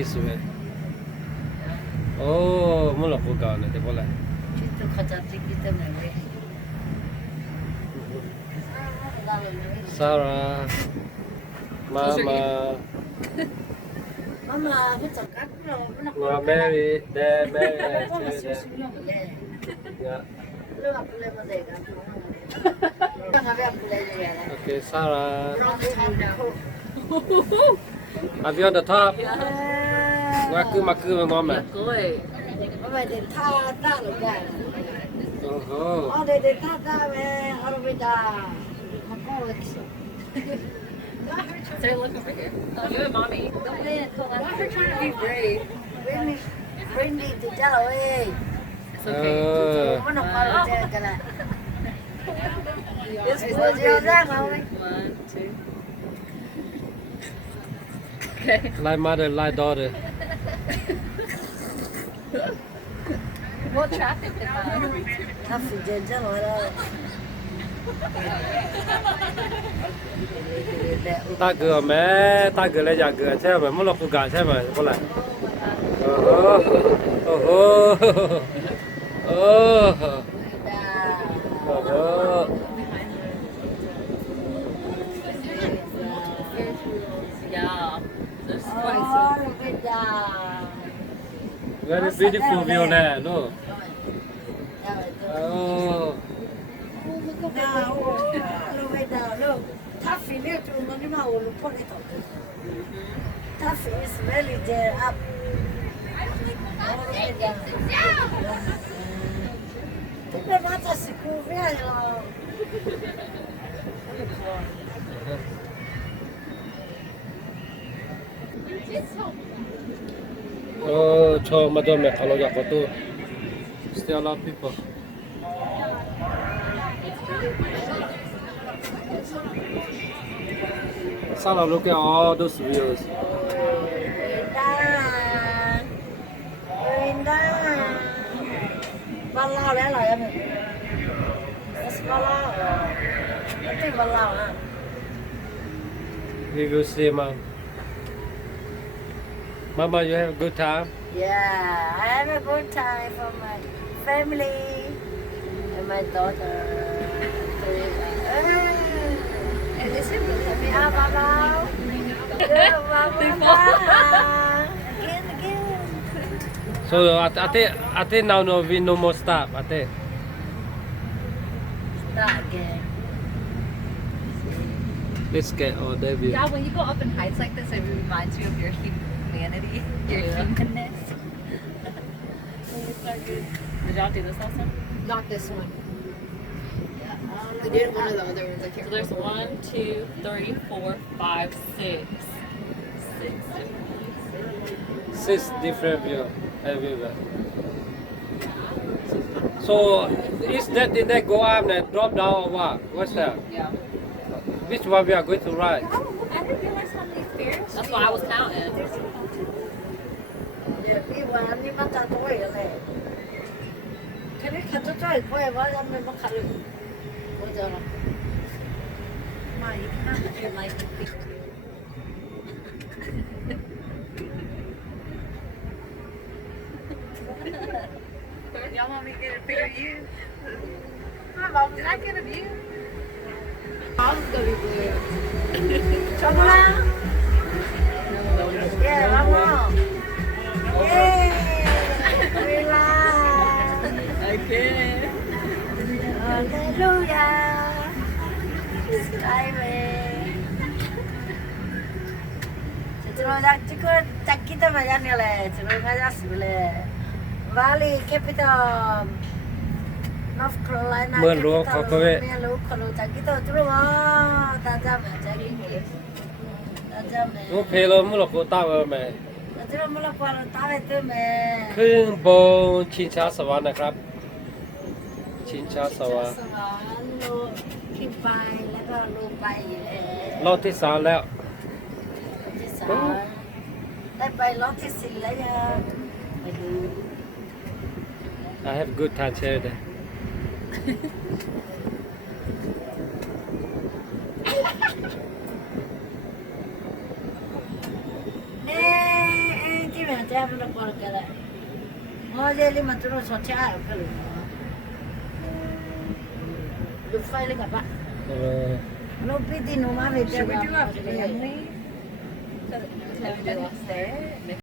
this way. Oh, mo lo ko ka na de bola. Itu khajati kita mewe. Sarah. Mama. Mama, betul kan? Nga Mary, there Mary. Yeah. Lu apa le madega? Ngabe apa le ya? Okay, Sarah. Have you on the top? Wa cứ mà cứ mà ngon mà. Mama de tha ta lo ya. Oh. Oh, de tha ta me, aro beda. Kako ekso. Sarah, look over here. Oh, you and mommy. Don't be Why are you trying to be brave? Friendly to jalo eh. It's okay. Mana kalau dia jalan. It's Itu dia dah kau. 1, 2. Okay. Like mother, like daughter. More traffic than that. Tapi dia jalan lah. Ta cửa mẹ, ta cửa lại giả cửa xe mà muốn lọc phụ cả xe mà có lại. Oh. Yeah. There's Oh, beda. Very beautiful view there, no? Oh. Lu beda lu. Tapi ni tu mana mau lu pun itu. Tapi is really there up. Tapi mata siku dia lo. Oh, cho madam mẹ kalau jak tu. Still a lot of people. Sarah, look at all those views. Balau leh lah ya ni. Balau. Itu balau ah. We will see, Mom. Mama, you have a good time? Yeah, I have a good time for my family and my daughter. And this is me up balau. Again. So, I think now no, we no more stop. I think. Start again. Let's get all the view. Yeah, when you go up in heights like this, it reminds you of your humanity, your humanness. Did y'all do this last time? Not this one. I did one of the other ones. I can't So there's remember. 1, 2, 3, 4, 5, 6. 6. 6 different view everywhere. So, is that did that go up and drop down or what? What's that? Yeah. Which one we are going to ride? I didn't realize how many stairs. That's why I was counting. Đi vào đi bắt ta tối rồi này. Cái này khát tối quay vào làm mình bắt khát được. Bây giờ là. Mà you can't let your life be. Y'all want me to get a picture of you? Did I get a view? Mom's gonna be blue. Chồng la. Yeah, vamos. Yeah. Relax. Okay. Hallelujah. Amen. Terus tak kita macam ni le. Terus macam sebele. Valley capital. North Carolina. Mưa lúa có cơ vệ. Mưa lúa có lúa tak kita terus ta jam macam ni. Ta jam ni. โอเคเลยมึงหลอกกูตาเออแม่ Terus mula kalau tahu itu me. ขึ้นบนชิงช้าสวรรค์นะครับ ชิงช้าสวรรค์ สวรรค์ลูกขึ้นไปแล้วก็ลงไป รอบที่ 3แล้ว ที่สามได้ไปรอบที่4แล้วยังไปดู I have good time here there. တဲမလို့ပေါ်ကြတယ်ဟောဒီလေးမသူတို့ဆောချရကလေးလူဖိုင်လေးကပါ လို့ပြီးတင်နိုမမေတဲ Should we ပါ do a family? Have you been there?